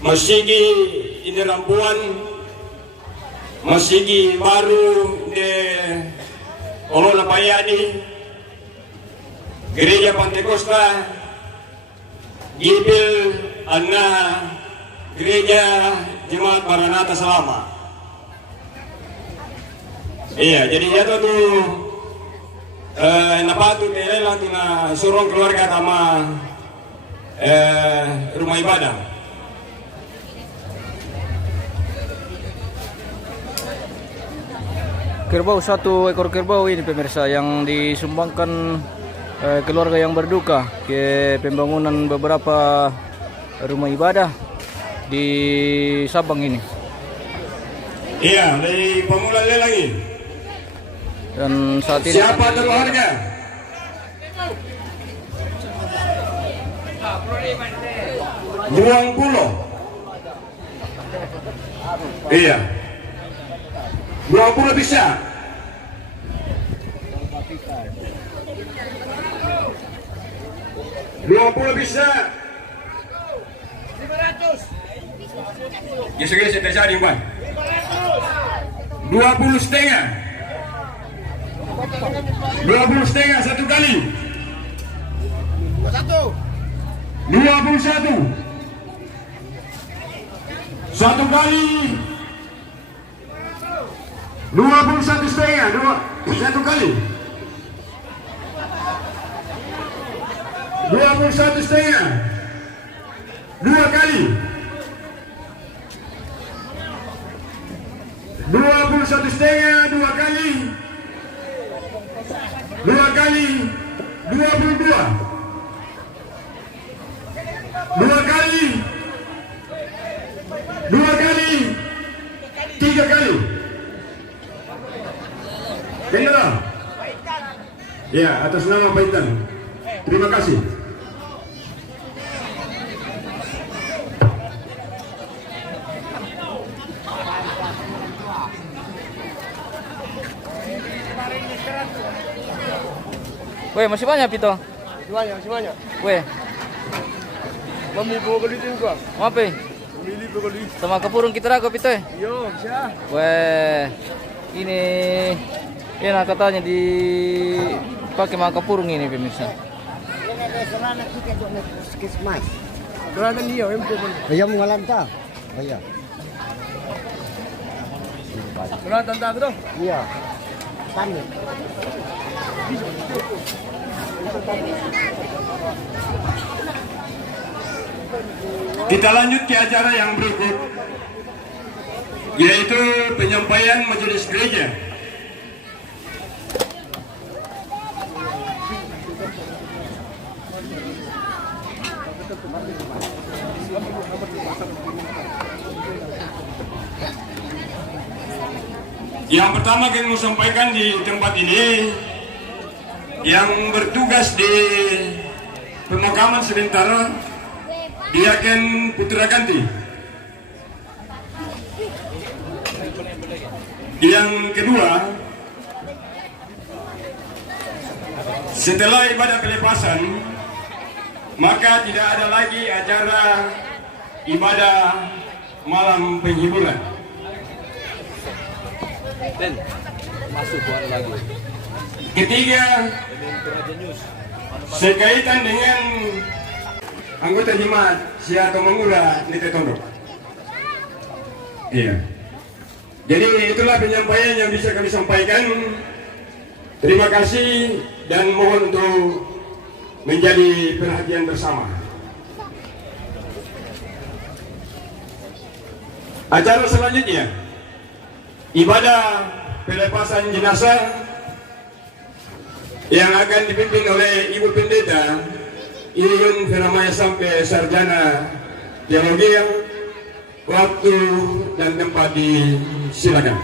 masigi ini rampuan, masigi baru de Olola Payani, Gereja Pantekosta, Gibil Anna, Gereja Jemaat Maranatha Selama. Iya, jadi jatuh tuh napatu telela tu na surong keluarga sama rumah ibadah. Kerbau, 1 ekor kerbau ini pemirsa yang disumbangkan keluarga yang berduka ke pembangunan beberapa rumah ibadah di Sabang ini. Iya, dari pemula lagi. Dan saat ini Siapa keluarga? Buang Pulau. Iya. Buang Pulau bisa. Buang Pulau bisa. 500. Gesek saya terjadi, Bang. 20 setengah. 20 setengah satu kali. 21. Satu kali. 21 setengah. Satu kali. 21 setengah. 2 kali. 21 setengah 2 kali. 2 kali 22. 2 kali 2 kali 3 kali. Benar? Ya, atas nama Paitan. Terima kasih. Weh, masih banyak Pito. Masih banyak. Weh, Mami brokoli itu juga. apa? Memilih brokoli. Sama kepurung kita rago Pito. Yo, bisa. Weh, ini enak katanya dipakai mangka purung ini pemirsa. Kerana dia yang pun. Ayam ngalanta. Ayam. Kerana tanda tu. Iya. Panik. Kita lanjut ke acara yang berikut, yaitu penyampaian majelis gereja. Yang pertama kami mau sampaikan di tempat ini, yang bertugas di pemakaman sementara Diaken Putra Ganti. Yang kedua, setelah ibadah pelepasan, maka tidak ada lagi acara ibadah malam penghiburan. Ketiga, sekaitan dengan anggota jemaat Siato Mangula Nite Tondok. Iya. Jadi itulah penyampaian yang bisa kami sampaikan. Terima kasih dan mohon untuk menjadi perhatian bersama. Acara selanjutnya, ibadah pelepasan jenazah yang akan dipimpin oleh Ibu Pendeta Iyun Feramaya sampai Sarjana Teologi. Waktu dan tempat disilakan.